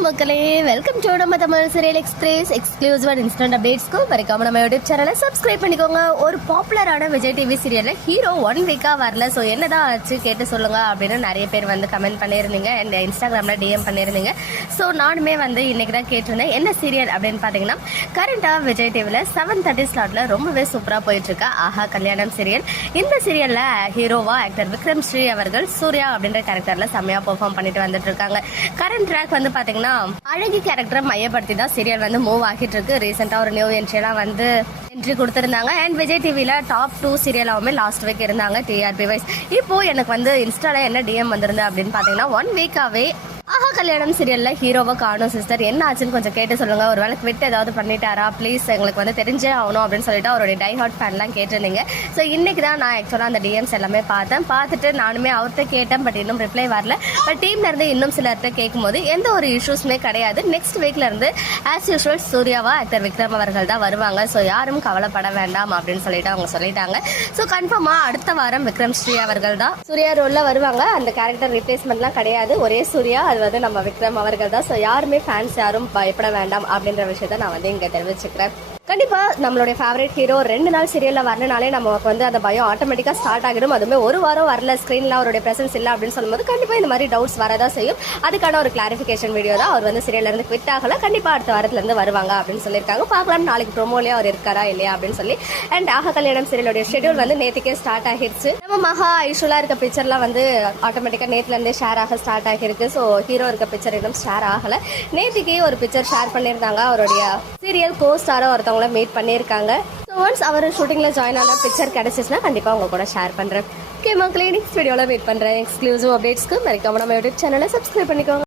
வணக்கம் மக்களே welcome to நம்ம Tamil serial express exclusive and instant அப்டேட்ஸ்க்கு மறக்காம நம்ம யூடியூப் சேனலை சப்ஸ்கிரைப் பண்ணிக்கோங்க. ஒரு பாப்புலரான விஜய் டிவி சீரியல்ல ஹீரோ ஒன் வீக்காக வரல. ஸோ என்னதான் ஆச்சு கேட்டு சொல்லுங்க அப்படின்னு நிறைய பேர் வந்து கமெண்ட் பண்ணியிருந்தீங்க. அண்ட் இன்ஸ்டாகிராமில் டிஎம் பண்ணியிருந்தீங்க. ஸோ நானுமே வந்து இன்னைக்கு தான் கேட்டிருந்தேன். என்ன சீரியல் அப்படின்னு பார்த்தீங்கன்னா கரண்ட்டாக விஜய் டிவியில் செவன் தேர்ட்டி ஸ்லாட்ல ரொம்பவே சூப்பராக போயிட்டு இருக்கா ஆஹா கல்யாணம் சீரியல் இந்த சீரியலில் ஹீரோவா ஆக்டர் விக்ரம் ஸ்ரீ அவர்கள் சூர்யா அப்படின்ற கேரக்டரில் செம்மையா பெர்ஃபார்ம் பண்ணிட்டு வந்துட்டு இருக்காங்க. கரண்ட் ட்ராக் வந்து பார்த்தீங்கன்னா பாத்தீங்கன்னா அழகி கேரக்டரை மையப்படுத்தி தான் சீரியல் வந்து மூவ் ஆகிட்டு இருக்கு ரீசெண்டா ஒரு நியூ என்ட்ரிலாம் வந்து என்ட்ரி கொடுத்துருந்தாங்க. அண்ட் விஜய் டிவியில் டாப் டூ சீரியலாவுமே லாஸ்ட் வீக் இருந்தாங்க. டிஆர்பி வைஸ் இப்போ எனக்கு வந்து இன்ஸ்டால என்ன டிஎம் வந்திருந்தது அப்படின்னு பார்த்தீங்கன்னா ஒன் வீக்காவே கல்யாணம் சீரியல்ல ஹீரோவை காணும் சிஸ்டர் என்ன ஆச்சுன்னு கொஞ்சம் கேட்டு சொல்லுங்க. ஒரு வேலை விட்டு ஏதாவது பண்ணிட்டாரா? ப்ளீஸ் எங்களுக்கு வந்து தெரிஞ்சே ஆகணும் அப்படின்னு சொல்லிட்டு அவருடைய டை ஹாட் ஃபேன்லாம் கேட்டிருந்தீங்க. ஸோ இன்னைக்கு தான் நான் ஆக்சுவலாக அந்த டிஎம்ஸ் எல்லாமே பார்த்தேன். பார்த்துட்டு நானுமே அவர்கிட்ட கேட்டேன் பட் இன்னும் ரிப்ளை வரல. பட் டீம்ல இருந்து இன்னும் சிலர்கிட்ட கேட்கும்போது எந்த ஒரு இஷ்யூஸுமே கிடையாது. நெக்ஸ்ட் வீக்ல இருந்து ஆஸ் யூஷுவல் சூர்யாவா ஆக்டர் விக்ரம் அவர்கள் தான் வருவாங்க. ஸோ யாரும் கவலைப்பட வேண்டாம் அப்படின்னு சொல்லிட்டு அவங்க சொல்லிட்டாங்க. ஸோ கன்ஃபார்மாக அடுத்த வாரம் விக்ரம் ஸ்ரீ அவர்கள் தான். சூர்யா ரோல்ல வருவாங்க. அந்த கேரக்டர் ரீப்ளேஸ்மெண்ட்லாம் கிடையாது. ஒரே சூர்யா அது வந்து நம்ம விக்ரம் அவர்கள் தான். ஸோ யாருமே ஃபேன்ஸ் யாரும் பயப்பட வேண்டாம் அப்படின்ற விஷயத்த நான் வந்து இங்க தெரிவிச்சுக்கிறேன். கண்டிப்பா நம்மளுடைய ஃபேவரட் ஹீரோ ரெண்டு நாள் சீரியல்ல வரணுனாலே நமக்கு வந்து அந்த பயம் ஆட்டோமேட்டிக்கா ஸ்டார்ட் ஆகிடும். அதுவுமே ஒரு வாரம் வரல ஸ்கிரீன்ல அவருடைய பிரசன்ஸ் இல்ல அப்படின்னு சொல்லும்போது கண்டிப்பா இந்த மாதிரி டவுட்ஸ் வரதான் செய்யும். அதுக்கான ஒரு கிளாரிஃபிகேஷன் வீடியோ தான் அவர் வந்து சீரியல்ல இருந்து குவிட் ஆகல. கண்டிப்பா அடுத்த வாரத்துல இருந்து வருவாங்க அப்படின்னு சொல்லியிருக்காங்க. பார்க்கலாம் நாளைக்கு ப்ரோமோலயே அவர் இருக்காரா இல்லையா அப்படின்னு சொல்லி. அண்ட் ஆக கல்யாணம் சீரியலுடைய ஷெட்யூல் வந்து நேத்துக்கே ஸ்டார்ட் ஆகிருச்சு நம்ம மகா ஐஷுலா இருக்க பிக்சர்லாம் வந்து ஆட்டோமேட்டிக்கா நேத்துல இருந்தே ஷேர் ஆக ஸ்டார்ட் ஆகிருக்கு ஸோ ஹீரோ இருக்க பிக்சர் இன்னும் ஷேர் ஆகல. நேத்துக்கே ஒரு பிக்சர் ஷேர் பண்ணியிருந்தாங்க அவருடைய சீரியல் கோ ஸ்டாரோ அவங்கள மீட் பண்ணியிருக்காங்க. ஸோ ஒன்ஸ் அவர் ஷூட்டிங்ல ஜாயின் ஆன பிக்சர் கிடச்சிச்சுன்னா கண்டிப்பா உங்க கூட ஷேர் பண்றேன். ஓகே மக்களே நெக்ஸ்ட் வீடியோவில் மீட் பண்ணுறேன் எக்ஸ்க்ளூசிவ் அப்டேட்ஸ்க்கு மறக்காம நம்ம யூடியூப் சேனலை சப்ஸ்கிரைப் பண்ணிக்கோங்க.